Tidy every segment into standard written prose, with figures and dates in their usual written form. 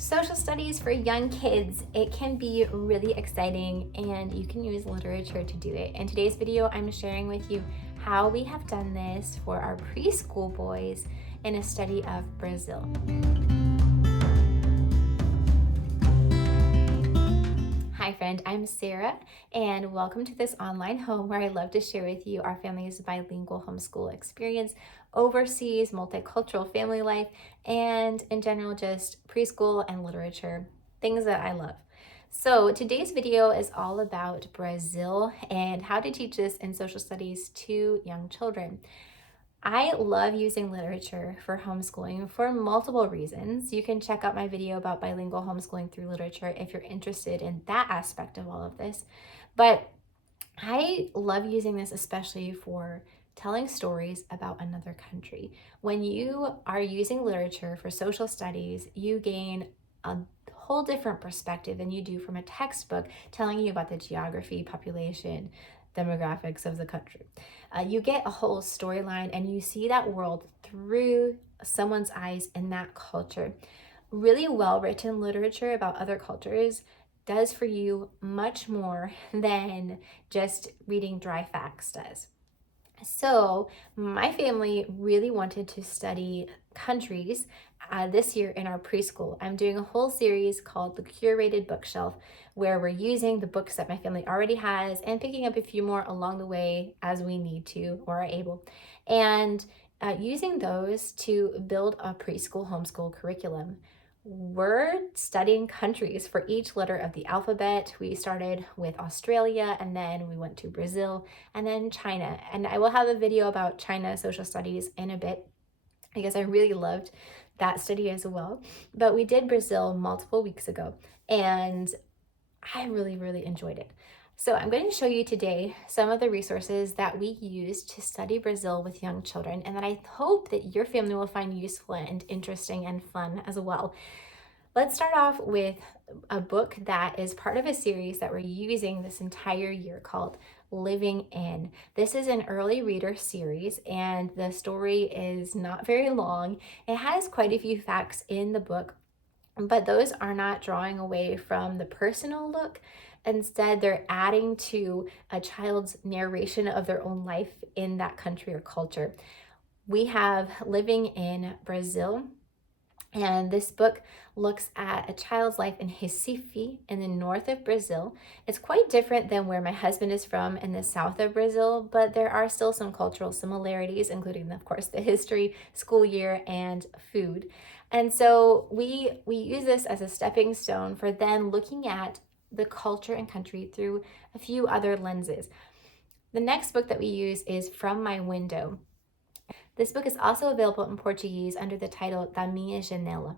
Social studies for young kids, it can be really exciting and you can use literature to do it. In today's video, I'm sharing with you how we have done this for our preschool boys in a study of Brazil. Hi friend, I'm Sarah and welcome to this online home where I love to share with you our family's bilingual homeschool experience, overseas multicultural family life, and in general just preschool and literature, things that I love. So today's video is all about Brazil and how to teach this in social studies to young children. I love using literature for homeschooling for multiple reasons. You can check out my video about bilingual homeschooling through literature if you're interested in that aspect of all of this. But I love using this especially for telling stories about another country. When you are using literature for social studies, you gain a whole different perspective than you do from a textbook telling you about the geography, population, demographics of the country. You get a whole storyline and you see that world through someone's eyes in that culture. Really well written literature about other cultures does for you much more than just reading dry facts does. So my family really wanted to study countries this year in our preschool. I'm doing a whole series called the Curated Bookshelf, where we're using the books that my family already has and picking up a few more along the way as we need to or are able. And using those to build a preschool homeschool curriculum. We're studying countries for each letter of the alphabet. We started with Australia and then we went to Brazil and then China. And I will have a video about China social studies in a bit because I really loved that study as well. But we did Brazil multiple weeks ago and I really enjoyed it. So I'm going to show you today some of the resources that we use to study Brazil with young children and that I hope that your family will find useful and interesting and fun as well. Let's start off with a book that is part of a series that we're using this entire year called Living In. This is an early reader series and the story is not very long. It has quite a few facts in the book, but those are not drawing away from the personal look. Instead, they're adding to a child's narration of their own life in that country or culture. We have Living in Brazil, and this book looks at a child's life in Recife in the north of Brazil. It's quite different than where my husband is from in the south of Brazil, but there are still some cultural similarities, including, of course, the history, school year, and food. And so we use this as a stepping stone for then looking at the culture and country through a few other lenses. The next book that we use is From My Window. This book is also available in Portuguese under the title Da Minha Janela.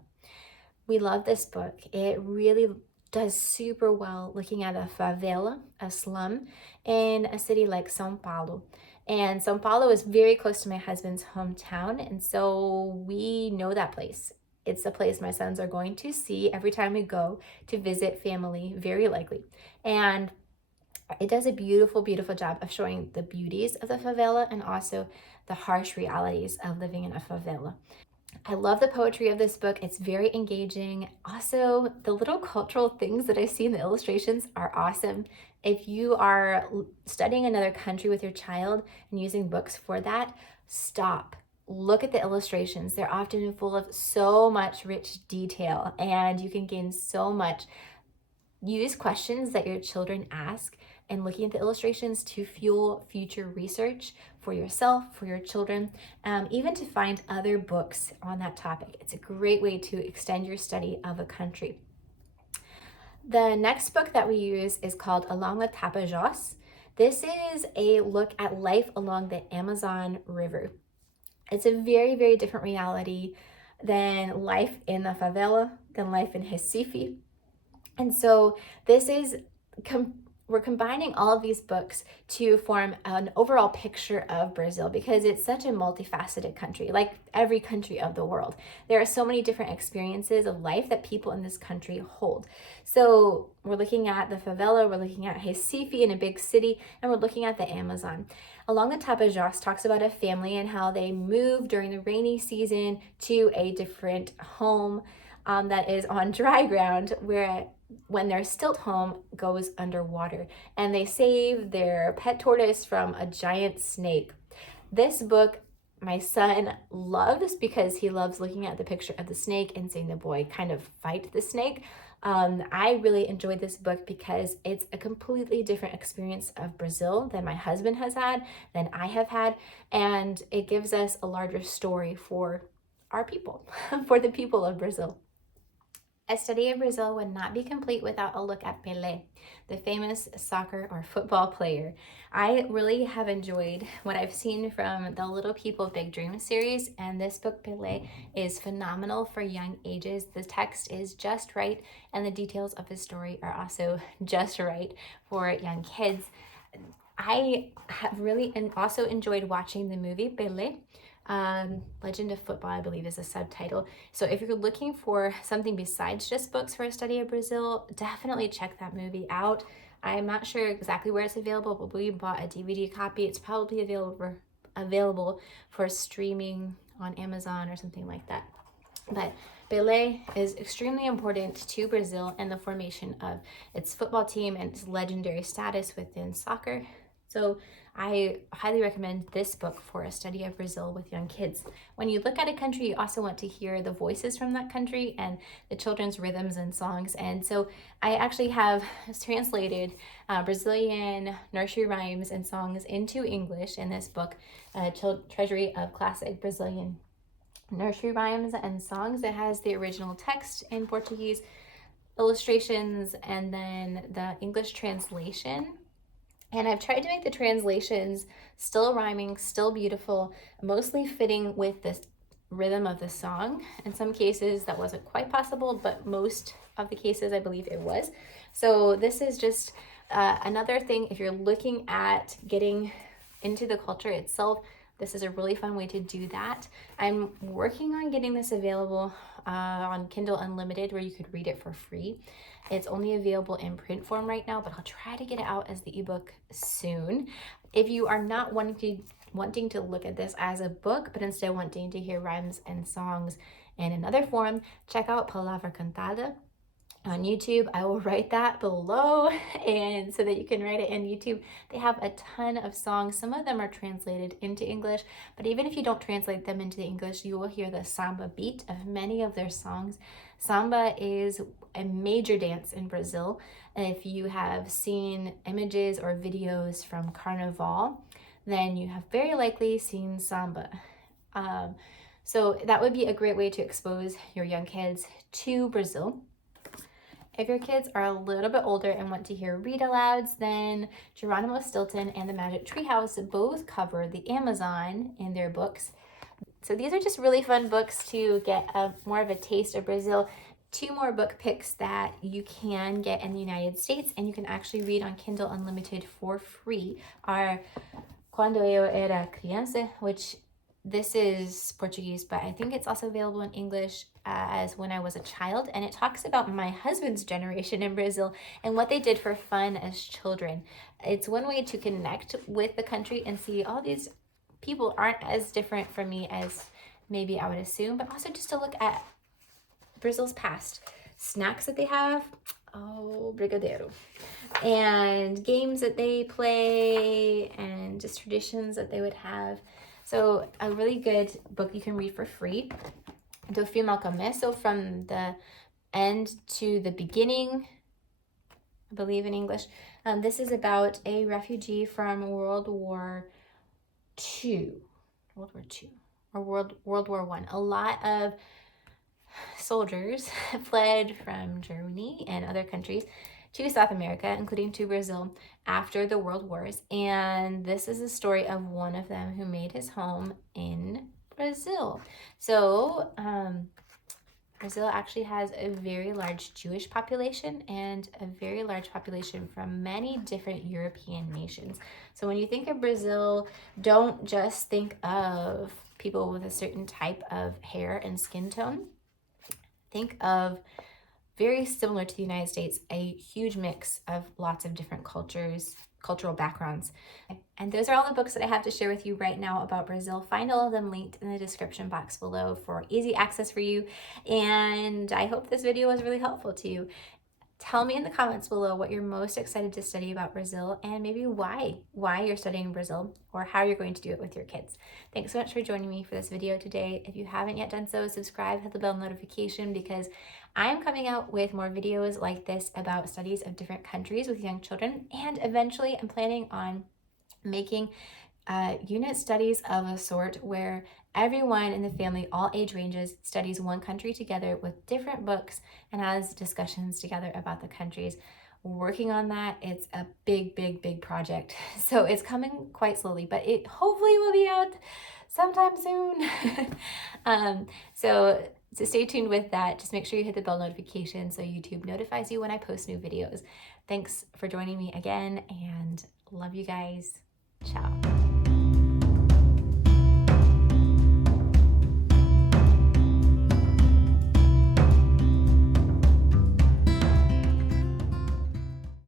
We love this book. It really does super well looking at a favela, a slum, in a city like São Paulo. And São Paulo is very close to my husband's hometown, and so we know that place. It's a place my sons are going to see every time we go to visit family, very likely. And it does a beautiful job of showing the beauties of the favela and also the harsh realities of living in a favela. I love the poetry of this book. It's very engaging. Also, the little cultural things that I see in the illustrations are awesome. If you are studying another country with your child and using books for that, stop. Look at the illustrations. They're often full of so much rich detail and you can gain so much. Use questions that your children ask and looking at the illustrations to fuel future research for yourself, for your children, even to find other books on that topic. It's a great way to extend your study of a country. The next book that we use is called Along the Tapajós. This is a look at life along the Amazon River. It's a very different reality than life in the favela, than life in Recife. And so this is, we're combining all of these books to form an overall picture of Brazil because it's such a multifaceted country, like every country of the world. There are so many different experiences of life that people in this country hold. So we're looking at the favela, we're looking at Recife in a big city, and we're looking at the Amazon. Along the Tapajós talks about a family and how they move during the rainy season to a different home that is on dry ground, where when their stilt home goes underwater, and they save their pet tortoise from a giant snake. This book my son loves because he loves looking at the picture of the snake and seeing the boy kind of fight the snake. I really enjoyed this book because it's a completely different experience of Brazil than my husband has had, than I have had, and it gives us a larger story for our people, for the people of Brazil. A study of Brazil would not be complete without a look at Pelé, the famous soccer or football player. I really have enjoyed what I've seen from the Little People Big Dreams series, and this book, Pelé, is phenomenal for young ages. The text is just right, and the details of his story are also just right for young kids. I have really also enjoyed watching the movie Pelé. Legend of Football, I believe, is a subtitle. So if you're looking for something besides just books for a study of Brazil, definitely check that movie out. I'm not sure exactly where it's available, but we bought a DVD copy. It's probably available for streaming on Amazon or something like that. But Pelé is extremely important to Brazil and the formation of its football team and its legendary status within soccer. So I highly recommend this book for a study of Brazil with young kids. When you look at a country, you also want to hear the voices from that country and the children's rhythms and songs. And so I actually have translated Brazilian nursery rhymes and songs into English in this book, Treasury of Classic Brazilian Nursery Rhymes and Songs. It has the original text in Portuguese, illustrations, and then the English translation. And I've tried to make the translations still rhyming, still beautiful, mostly fitting with the rhythm of the song. In some cases that wasn't quite possible, but most of the cases I believe it was. So this is just another thing. If you're looking at getting into the culture itself, this is a really fun way to do that. I'm working on getting this available on Kindle Unlimited, where you could read it for free. It's only available in print form right now, but I'll try to get it out as the ebook soon. If you are not wanting to look at this as a book, but instead wanting to hear rhymes and songs in another form, check out Palavra Cantada on YouTube. I will write that below, and so that you can write it in YouTube. They have a ton of songs. Some of them are translated into English, but even if you don't translate them into English, you will hear the samba beat of many of their songs. Samba is a major dance in Brazil. And if you have seen images or videos from Carnival, then you have very likely seen samba. So that would be a great way to expose your young kids to Brazil. If your kids are a little bit older and want to hear read-alouds, then Geronimo Stilton and the Magic Treehouse both cover the Amazon in their books. So these are just really fun books to get more of a taste of Brazil. 2 more book picks that you can get in the United States and you can actually read on Kindle Unlimited for free are Quando Eu Era Criança, which this is Portuguese, but I think it's also available in English as When I Was a Child, and it talks about my husband's generation in Brazil and what they did for fun as children. It's one way to connect with the country and see all these people aren't as different from me as maybe I would assume, but also just to look at Brazil's past. Snacks that they have, brigadeiro, and games that they play, and just traditions that they would have. So a really good book you can read for free. Do fim ao começo, from the end to the beginning, I believe in English. This is about a refugee from World War II, or World War I. A lot of soldiers fled from Germany and other countries to South America, including to Brazil, after the World Wars. And this is a story of one of them who made his home in Brazil. So Brazil actually has a very large Jewish population and a very large population from many different European nations. So when you think of Brazil, don't just think of people with a certain type of hair and skin tone. Think of, very similar to the United States, a huge mix of lots of different cultures, cultural backgrounds. And those are all the books that I have to share with you right now about Brazil. Find all of them linked in the description box below for easy access for you. And I hope this video was really helpful to you. Tell me in the comments below what you're most excited to study about Brazil and maybe why you're studying Brazil or how you're going to do it with your kids. Thanks so much for joining me for this video today. If you haven't yet done so, subscribe, hit the bell notification, because I'm coming out with more videos like this about studies of different countries with young children, and eventually I'm planning on making unit studies of a sort where everyone in the family, all age ranges, studies one country together with different books and has discussions together about the countries. Working on that. It's a big project. So it's coming quite slowly, but it hopefully will be out sometime soon. So stay tuned with that. Just make sure you hit the bell notification so YouTube notifies you when I post new videos. Thanks for joining me again, and love you guys. Ciao.